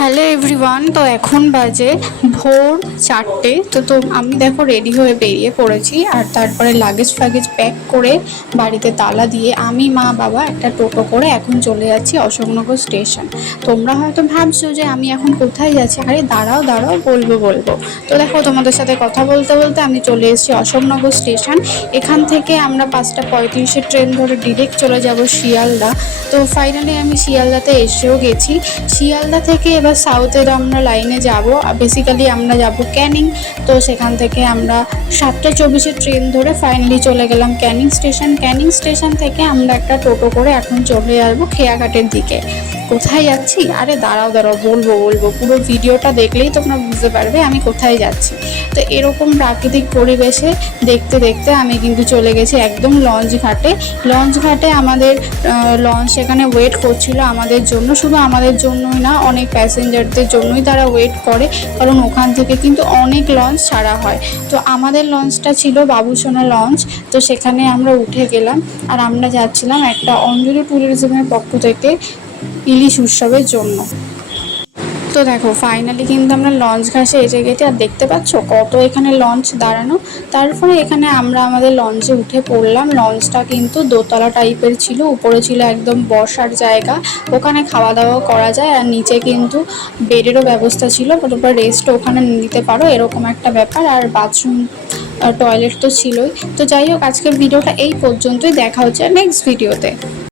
Hello everyone. তো এখন বাজে ভোর 4টে। তো আমি দেখো রেডি হয়ে বেরিয়ে পড়েছি, আর তারপরে লাগেজ ফ্যাগেজ প্যাক করে বাড়িতে তালা দিয়ে আমি মা বাবা একটা টোটো করে এখন চলে যাচ্ছি অশোকনগর স্টেশন। তোমরা হয়তো ভাবছো যে আমি এখন কোথায় যাচ্ছি, আরে দাঁড়াও দাঁড়াও বলবো। তো দেখো, তোমাদের সাথে কথা বলতে বলতে আমি চলে এসেছি অশোকনগর স্টেশন। এখান থেকে আমরা 5:35 ট্রেন ধরে ডিরেক্ট চলে যাব শিয়ালদা। তো ফাইনালি আমি শিয়ালদাতে এসেও গেছি। শিয়ালদা থেকে এবার সাউথের আমরা লাইনে যাব, বেসিক্যালি আমরা যাব ক্যানিং। তো সেখান থেকে আমরা 7:24 ট্রেন ধরে ফাইনালি চলে গেলাম ক্যানিং স্টেশন। ক্যানিং স্টেশন থেকে আমরা একটা টোটো করে এখন চলে আসবো খেয়াঘাটের দিকে। কোথায় যাচ্ছি, আরে দাঁড়াও বলবো পুরো ভিডিওটা দেখলেই তোমরা বুঝতে পারবে আমি কোথায় যাচ্ছি। তো এরকম প্রাকৃতিক পরিবেশে দেখতে দেখতে আমি কিন্তু চলে গেছি একদম লঞ্চ ঘাটে। লঞ্চ ঘাটে আমাদের লঞ্চ সেখানে ওয়েট করছিল আমাদের জন্য। শুধু আমাদের জন্যই না, অনেক প্যাসেঞ্জারদের জন্যই তারা ওয়েট করে, কারণ ওখান থেকে কিন্তু অনেক লঞ্চ ছাড়া হয়। তো আমাদের লঞ্চটা ছিল বাবুসোনা লঞ্চ। তো সেখানে আমরা উঠে গেলাম, আর আমরা যাচ্ছিলাম একটা অঞ্জলি ট্যুরিজমের পক্ষ থেকে ইলিশ উৎসবের জন্য। তো দেখো ফাইনালি কিন্তু আমরা লঞ্চ ঘাটে এসে গেছি, আর দেখতে পাচ্ছ কত এখানে লঞ্চ দাঁড়ানো। তারপরে এখানে আমরা আমাদের লঞ্চে উঠে পড়লাম। লঞ্চটা কিন্তু দোতলা টাইপের ছিল, উপরে ছিল একদম বসার জায়গা, ওখানে খাওয়া দাওয়া করা যায়, আর নিচে কিন্তু বেডেরও ব্যবস্থা ছিল, তারপর রেস্টও ওখানে নিতে পারো, এরকম একটা ব্যাপার। আর বাথরুম টয়লেট তো ছিলই। তো যাই হোক, আজকের ভিডিওটা এই পর্যন্তই, দেখা হচ্ছে নেক্সট ভিডিওতে।